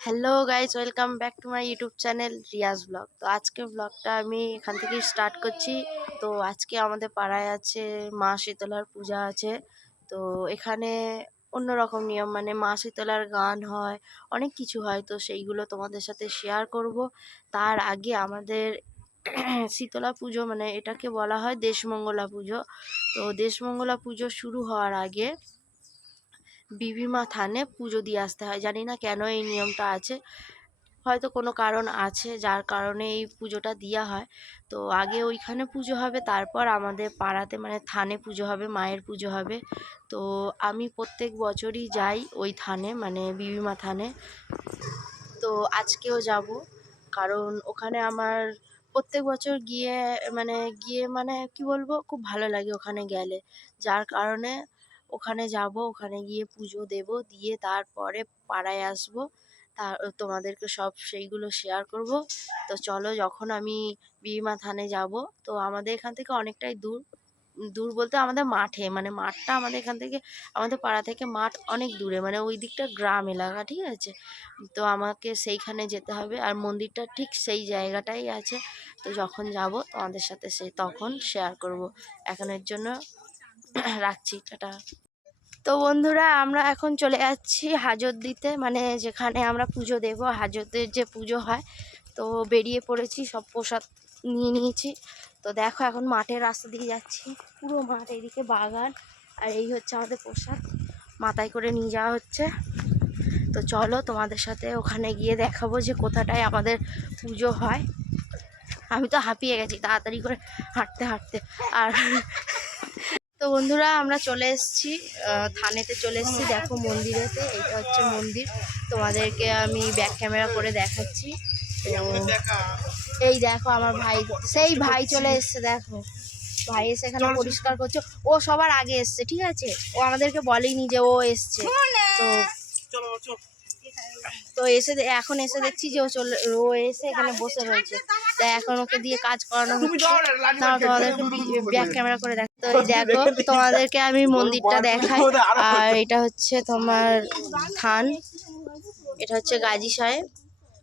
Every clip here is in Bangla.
Hello guys welcome back to my YouTube channel Riaz blog তো আজকে ব্লগটা আমি এখান থেকে স্টার্ট করছি। তো আজকে আমাদের পাড়ায় আছে মা শীতলার পূজা আছে। তো এখানে অন্যরকম নিয়ম মানে মা শীতলার গান হয়, অনেক কিছু হয়। তো সেইগুলো তোমাদের সাথে শেয়ার করব। তার আগে আমাদের শীতলা পুজো মানে এটাকে বলা হয় দেশমঙ্গলা পুজো। তো দেশমঙ্গলা পুজো শুরু হওয়ার আগে বিবিমা থানে পুজো দিয়ে আসতে হয়। জানি না কেন এই নিয়মটা আছে। হয়তো কোনো কারণ আছে, যার কারণে এই পুজোটা দেওয়া হয়। তো আগে ওইখানে পুজো হবে, তারপর আমাদের পাড়াতে মানে থানে পুজো হবে, মায়ের পুজো হবে। তো আমি প্রত্যেক বছরই যাই ওই থানে মানে বিবিমা থানে। তো আজকেও যাব, কারণ ওখানে আমার প্রত্যেক বছর গিয়ে মানে গিয়ে মানে কি বলব, খুব ভালো লাগে ওখানে গেলে। যার কারণে ওখানে যাব, ওখানে গিয়ে পুজো দেব, দিয়ে তারপরে পাড়ায় আসব। তার তোমাদেরকে সব সেইগুলো শেয়ার করব। তো চলো, যখন আমি বিমা থানে যাব, তো আমাদের এখান থেকে অনেকটাই দূর। দূর বলতে আমাদের মাঠে মানে মাঠটা আমাদের এখান থেকে, আমাদের পাড়া থেকে মাঠ অনেক দূরে মানে ওই দিকটা গ্রাম এলাকা, ঠিক আছে? তো আমাকে সেইখানে যেতে হবে, আর মন্দিরটা ঠিক সেই জায়গাটাই আছে। তো যখন যাব তোমাদের সাথে সেই তখন শেয়ার করব। এখনের জন্য রাখছি, টাটা। তো বন্ধুরা, আমরা এখন চলে যাচ্ছি হাজত দিতে মানে যেখানে আমরা পুজো দেব, হাজতের যে পুজো হয়। তো বেরিয়ে পড়েছি, সব প্রসাদ নিয়ে নিয়েছি। তো দেখো, এখন মাঠের রাস্তা দিয়ে যাচ্ছি। পুরো মাঠ এইদিকে বাগান, আর এই হচ্ছে আমাদের প্রসাদ। মাথায় করে নিয়ে যাওয়া হচ্ছে। তো চলো, তোমাদের সাথে ওখানে গিয়ে দেখাবো যে কোথাটায় আমাদের পুজো হয়। আমি তো হাঁপিয়ে গেছি, তাড়াতাড়ি করে হাঁটতে হাঁটতে। আর তো বন্ধুরা আমরা চলে এসেছি থানেতে চলে এসেছি। দেখো মন্দিরেতে এটা হচ্ছে মন্দির। তোমাদেরকে আমি ব্যাক ক্যামেরা করে দেখাচ্ছি। এই দেখো আমার ভাই সেই ভাই চলে এসছে দেখো। ভাই এসে এখানে পরিষ্কার করছে। ও সবার আগে এসছে ঠিক আছে? ও আমাদেরকে বলেনি যে ও এসছে। তো তো এসে এখন এসে দেখছি যে ও চলে ও এসে এখানে বসে রয়েছে। তা এখন ওকে দিয়ে কাজ করানো হচ্ছে। তাও তোমাদেরকে ব্যাক ক্যামেরা করে দেখ তো দেখো তোমাদেরকে আমি মন্দিরটা দেখাই। আর এটা হচ্ছে তোমার থান। এটা হচ্ছে গাজী সাহেব।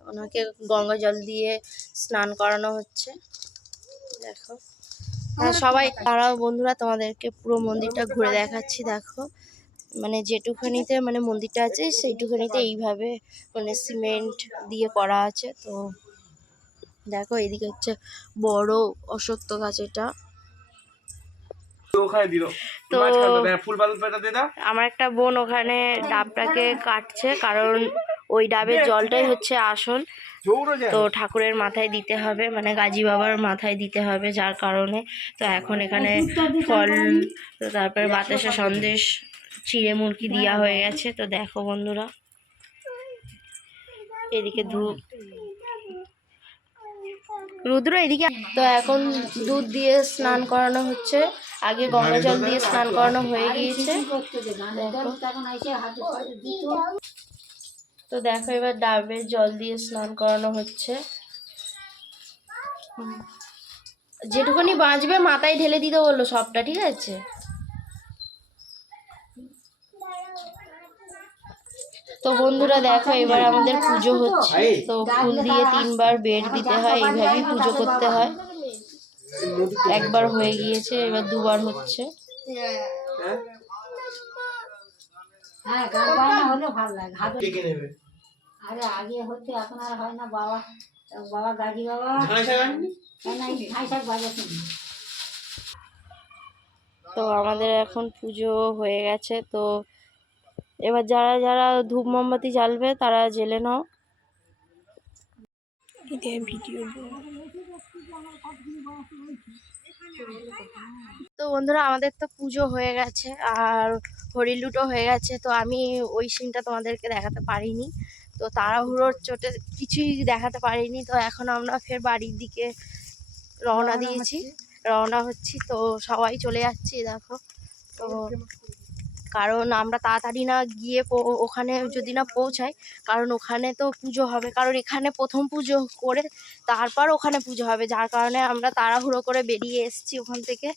ওনাকে গঙ্গা জল দিয়ে স্নান করানো হচ্ছে। দেখো। সবাই তারাও বন্ধুরা তোমাদেরকে পুরো মন্দিরটা ঘুরে দেখাচ্ছি দেখো। মানে যেটুখানিতে মানে মন্দিরটা আছে সেইটুখানিতে এইভাবে মানে সিমেন্ট দিয়ে করা আছে। তো দেখো এদিকে হচ্ছে বড় অসত্য গাছ এটা তো আমার একটা বোন ওখানে ডাবটাকে কাটছে কারণ ওই ডাবের জলটাই হচ্ছে আসল। তো ঠাকুরের মাথায় দিতে হবে মানে গাজী বাবার মাথায় দিতে হবে যার কারণে। তো এখন এখানে ফল তারপরে বাতাসা সন্দেশ। চিড়ে মুরগি দেওয়া হয়ে। গেছে। তো দেখো বন্ধুরা এদিকে ধূপ। রুদ্র এদিকে তো এখন দুধ দিয়ে স্নান করানো হচ্ছে। আগে গঙ্গা জল দিয়ে স্নান করানো হয়ে গিয়েছে। তো দেখো এবার ডাবের জল দিয়ে স্নান করানো হচ্ছে। যেটুকুনি বাঁচবে মাথায় ঢেলে দিতে বলল সবটা ঠিক আছে? তো বন্ধুরা দেখো এবার আমাদের পুজো হচ্ছে। তো ফুল দিয়ে তিনবার বেড দিতে হয় এইভাবেই পুজো করতে হয়। একবার হয়ে গিয়েছে এবার দুবার হচ্ছে। হ্যাঁ গান বাজনা হলে ভালো লাগে হাতে ডেকে নেবে? আরে আগে হচ্ছে এখন আর হয় না বাবা। বাবা গাজি বাবা। না ঠাই শাক বাজাতে তো আমাদের এখন পুজো হয়ে গেছে তো এবার যারা যারা ধূপ মোমবাতি জ্বালবে তারা জেলে নাও। ভিডিও তো বন্ধুরা আমাদের তো পুজো হয়ে গেছে আর হরিলুটো হয়ে গেছে তো আমি ওই সিনটা তোমাদেরকে দেখাতে পারিনি। তো তাড়াহুড়োর চোটে কিছুই দেখাতে পারিনি তো এখন আমরা ফের বাড়ির দিকে রওনা দিয়েছি। রওনা হচ্ছি তো সবাই চলে যাচ্ছি দেখো। তো কারণ আমরা তাড়াতাড়ি না গিয়ে ওখানে যদি না পৌঁছাই, কারণ ওখানে তো পুজো হবে। কারণ এখানে প্রথম পুজো করে তারপর ওখানে পুজো হবে। যার কারণে আমরা তাড়াহুড়ো করে বেরিয়ে এসেছি ওখান থেকে।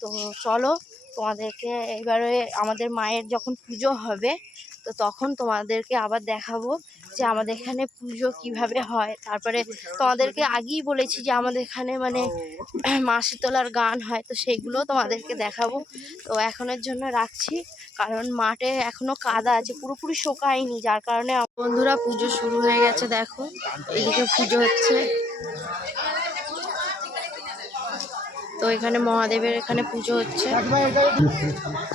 তো চলো তোমাদেরকে এবারে আমাদের মায়ের যখন পুজো হবে তো তখন তোমাদেরকে আবার দেখাবো যে আমাদের এখানে পুজো কীভাবে হয়। তারপরে তোমাদেরকে আগেই বলেছি যে আমাদের এখানে মানে মা শীতলার গান হয়, তো সেইগুলো তোমাদেরকে দেখাবো। তো এখনের জন্য রাখছি, কারণ মাঠে এখনও কাদা আছে, পুরোপুরি শোকায়নি, যার কারণে বন্ধুরা পুজো শুরু হয়ে গেছে, দেখো। এদিকে পুজো হচ্ছে। তো এখানে মহাদেবের এখানে পুজো হচ্ছে।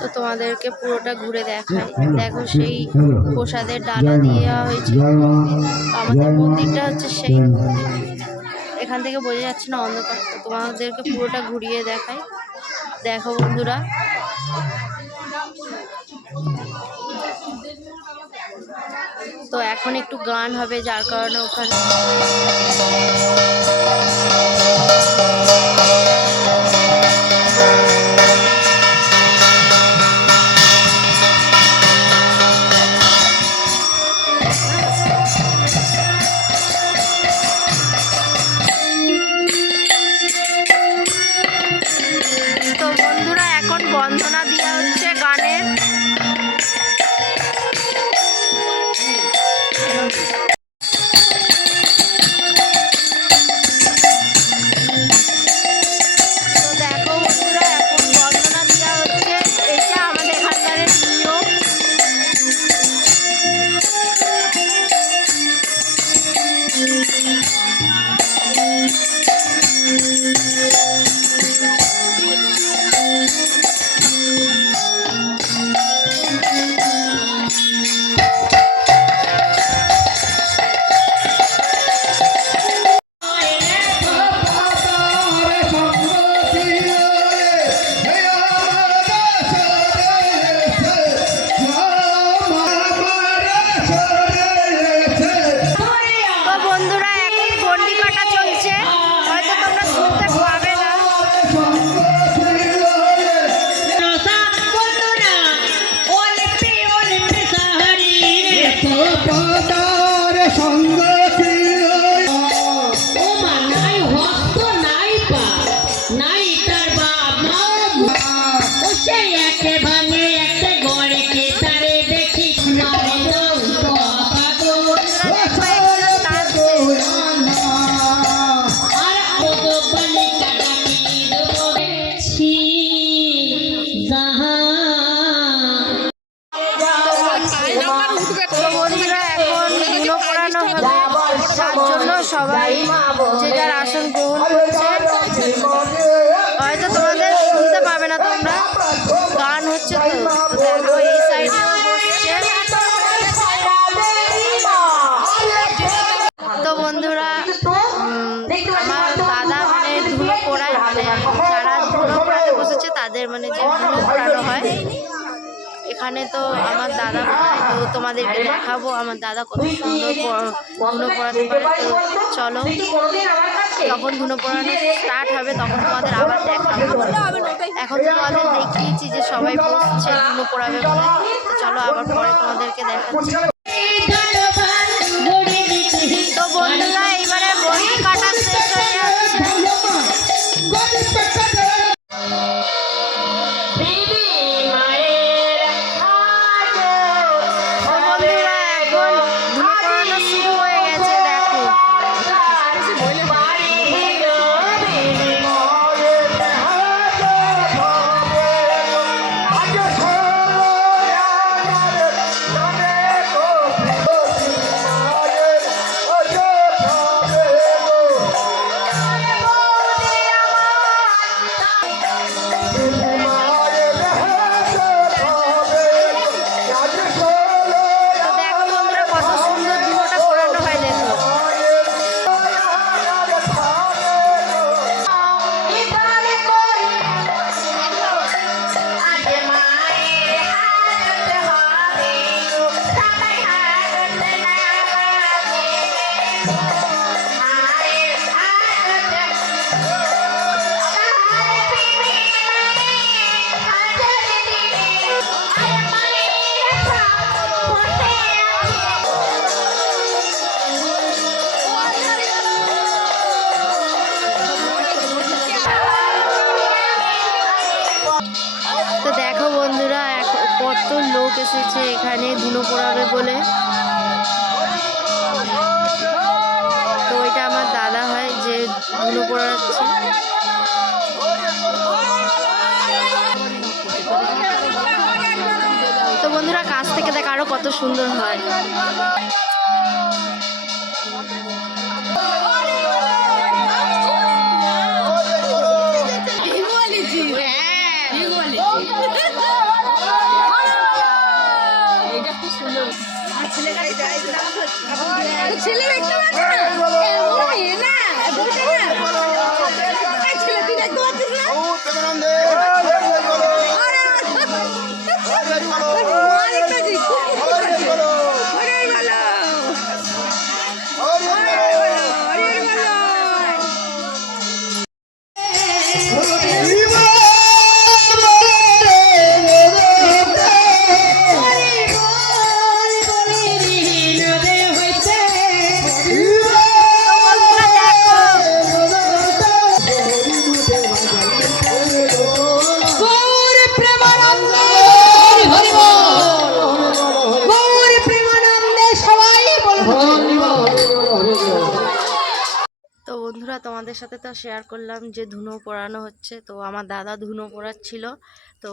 তো তোমাদেরকে পুরোটা ঘুরে দেখাই। দেখো সেই প্রসাদের ডালা দেওয়া হয়েছে। আমাদের মন্দিরটা হচ্ছে সেই এখান থেকে বোঝা যাচ্ছে না অন্ধকার। তো তোমাদেরকে পুরোটা ঘুরিয়ে দেখাই। দেখো বন্ধুরা। তো এখন একটু গান হবে যার কারণে ওখানে বন্ধুরা যারা পড়াতে বসেছে, তাদের মানে যে পড়ানো হয়। এখানে তো আমার দাদা তো তোমাদেরকে দেখাবো আমার দাদা কত সুন্দর ধুলো পড়াতে পারে। তো চলো, যখন ধুলো পড়ানো স্টার্ট হবে, তখন তোমাদের আবার দেখাবো। এখন তোমাদের দেখিয়েছি যে সবাই বসছে ধুলো পড়াবে বলে। চলো আবার পরে তোমাদেরকে দেখাচ্ছি। এসেছে এখানে ধুনো পোড়াবে বলে। তো এটা আমার দাদা হয় যে ধুনো পোড়াচ্ছে। তো বন্ধুরা, কাছ থেকে দেখ আরও কত সুন্দর হয়। ছেলে দেখতে তোমাদের সাথে তো শেয়ার করলাম যে ধুনো পোড়ানো হচ্ছে। তো আমার দাদা ধুনো পোড়াচ্ছিল তো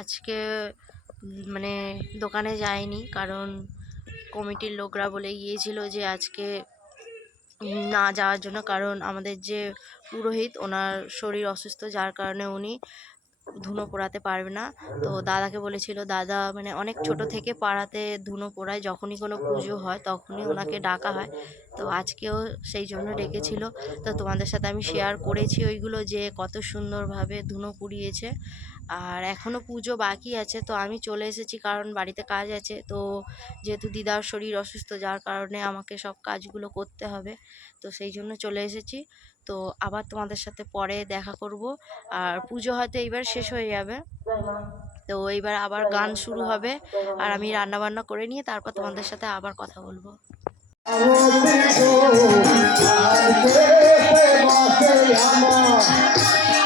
আজকে মানে দোকানে যায়নি কারণ কমিটির লোকরা বলে গিয়েছিল যে আজকে না যাওয়ার জন্য। কারণ আমাদের যে পুরোহিত, ওনার শরীর অসুস্থ, যার কারণে উনি ধুনো পোড়াতে পারবে না। তো দাদাকে বলেছিল, দাদা মানে অনেক ছোট থেকে পাড়াতে ধুনো পোড়ায়, যখনই কোনো পুজো হয় তখনই ওনাকে ডাকা হয়। তো আজকেও সেই জন্য ডেকেছিল। তো তোমাদের সাথে আমি শেয়ার করেছি ওইগুলো যে কত সুন্দরভাবে ধুনো পুড়িয়েছে। আর এখনও পুজো বাকি আছে, তো আমি চলে এসেছি কারণ বাড়িতে কাজ আছে। তো যেহেতু দিদার শরীর অসুস্থ, যার কারণে আমাকে সব কাজগুলো করতে হবে। তো সেই জন্য চলে এসেছি। তো আবার তোমাদের সাথে পরে দেখা করব। আর পুজো হয়তো এইবার শেষ হয়ে যাবে। তো এইবার আবার গান শুরু হবে আর আমি রান্না বান্না করে নিয়ে তারপর তোমাদের সাথে আবার কথা বলব। তো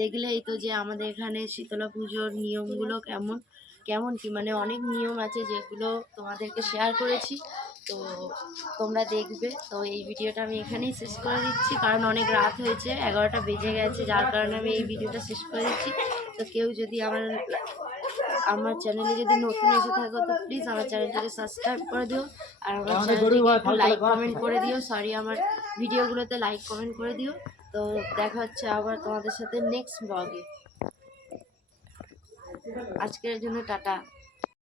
দেখলেই তো যে আমাদের এখানে শীতলা পুজোর নিয়মগুলো কেমন কেমন কি? মানে অনেক নিয়ম আছে যেগুলো তোমাদেরকে শেয়ার করেছি। তো তোমরা দেখবে। তো এই ভিডিওটা আমি এখানেই শেষ করে দিচ্ছি। কারণ অনেক রাত হয়েছে এগারোটা বেজে গেছে যার কারণে আমি এই ভিডিওটা শেষ করে দিচ্ছি। তো কেউ যদি আমার আমার চ্যানেলে যদি নতুন এসে থাকো তো প্লিজ আমার চ্যানেলটাকে সাবস্ক্রাইব করে দিও। আর আমার চ্যানেলটাকে লাইক কমেন্ট করে দিও। সরি আমার ভিডিওগুলোতে লাইক কমেন্ট করে দিও। তো দেখা হচ্ছে আবার তোমাদের সাথে নেক্সট ব্লগে আজকের জন্য টাটা।